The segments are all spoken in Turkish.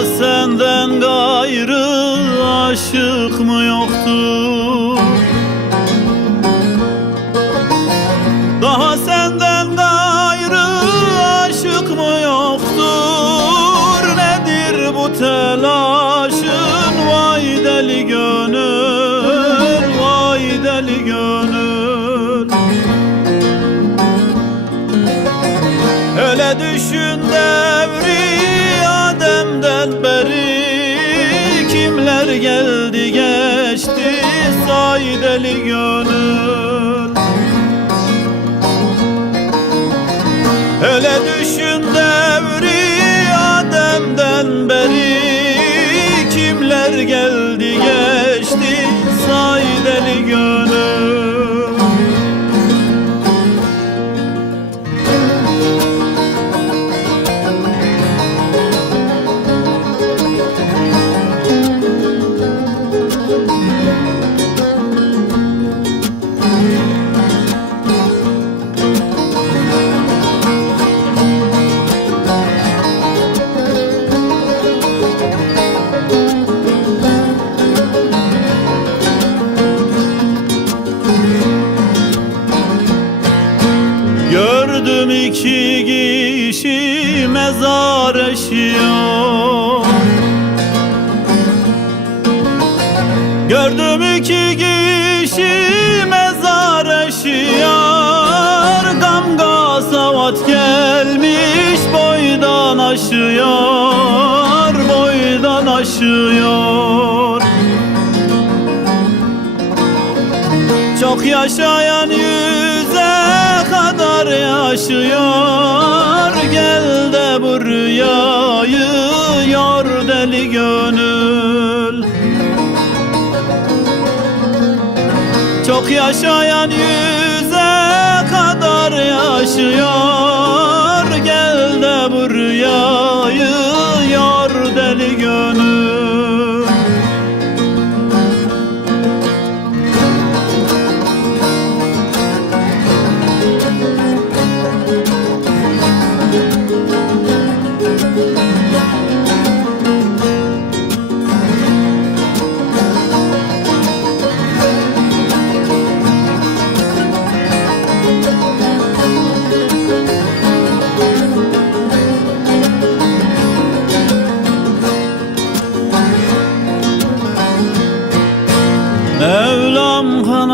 Senden gayrı aşık mı yoktur? Daha senden gayrı aşık mı yoktur? Nedir bu telaşın vay deli gönül, vay deli gönül Öyle düşün devri Adem'den beri Kimler geldi geçti say deli gönül. Öyle düşün devri Adem'den beri Kimler geldi geçti say deli gönül Gördüm iki kişi mezar eşiyor. Gördüm aşıyor Boydan aşıyor. Çok yaşayan yüze kadar yaşıyor. Gel de bu rüyayı yor deli gönül. Çok yaşayan yüze kadar yaşıyor gönül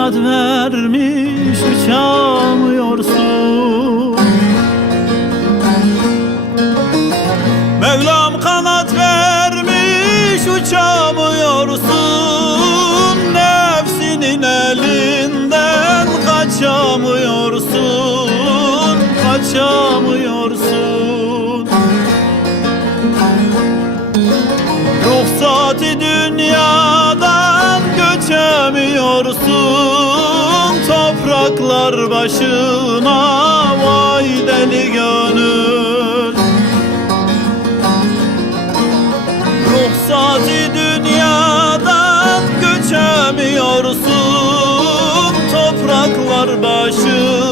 Kanat vermiş uçamıyorsun Mevlam kanat vermiş uçamıyorsun. Nefsinin elinden kaçamıyorsun Kaçamıyorsun. Ruhsati dünyadan göçemiyorsun Topraklar başına vay deli gönül. Ruhsati dünyadan göçemiyorsun Topraklar başına